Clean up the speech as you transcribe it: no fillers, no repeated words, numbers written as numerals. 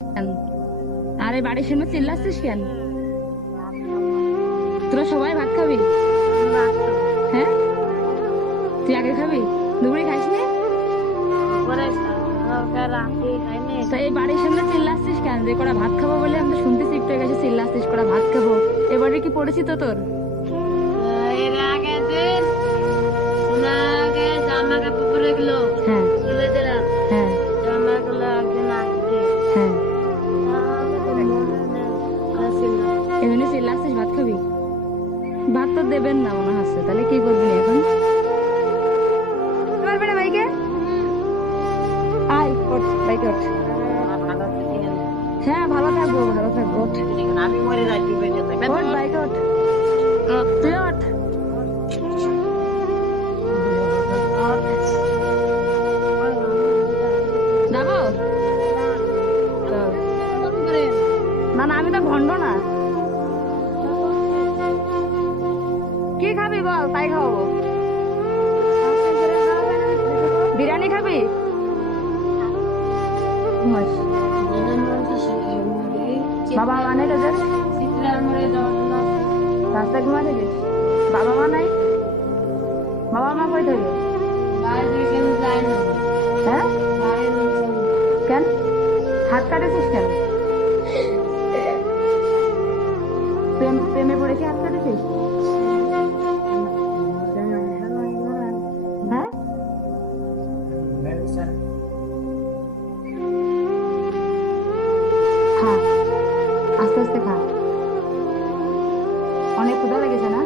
কেন? আরে বাড়ির সামনে চিল্লাচ্ছিস কেন? তোরা সবাই ভাত খাবি? হ্যাঁ, তুই আগে খাবি? দুপুরে খাইসনি? তা এই বাড়ির সামনে চিল্লাচ্ছিস কেন? যে করা ভাত খাবো বলে আমি তো শুনতেছি একটু কাছে চিল্লাচ্ছিস করা ভাত খাবো। এবারে কি পরিচিত তোর? এর আগের দিন ওনাকে জামা কাপড় পরে গেল হ্যাঁ ছেলেদেরা হ্যাঁ জামাগুলো একদিন আসছে হ্যাঁ, আসছিল। এই জন্য চিল্লাচ্ছিস ভাত খাবি? ভাত তো দেবেন না মনে হচ্ছে, তাহলে কি করবি এখন? পারবে না বাইকে? আয় ওঠ, বাইকে ওঠ। হ্যাঁ ভালো থাকবো, ভালো থাকবো, ওঠ। আমি মরে যাচ্ছি ওঠ, বাইকে ওঠ, তুই ওঠ। যাবো? চল। না না, আমি তো ভন্ড না। কি খাবি বল, তাই খাওয়াবো। বিরিয়ানি খাবি? ঘুমাস। বাবা মা নেই তোদের? রাস্তায় ঘুমা থাকিস? বাবা মা নাই? বাবা মা কই থাকে? হ্যাঁ, কেন হাত কাটেছিস কেন? প্রেমে পড়ে কি হাত কাটেছিস? হ্যাঁ, খা, আস্তে আস্তে খা, অনেক ক্ষুধা লেগেছে না?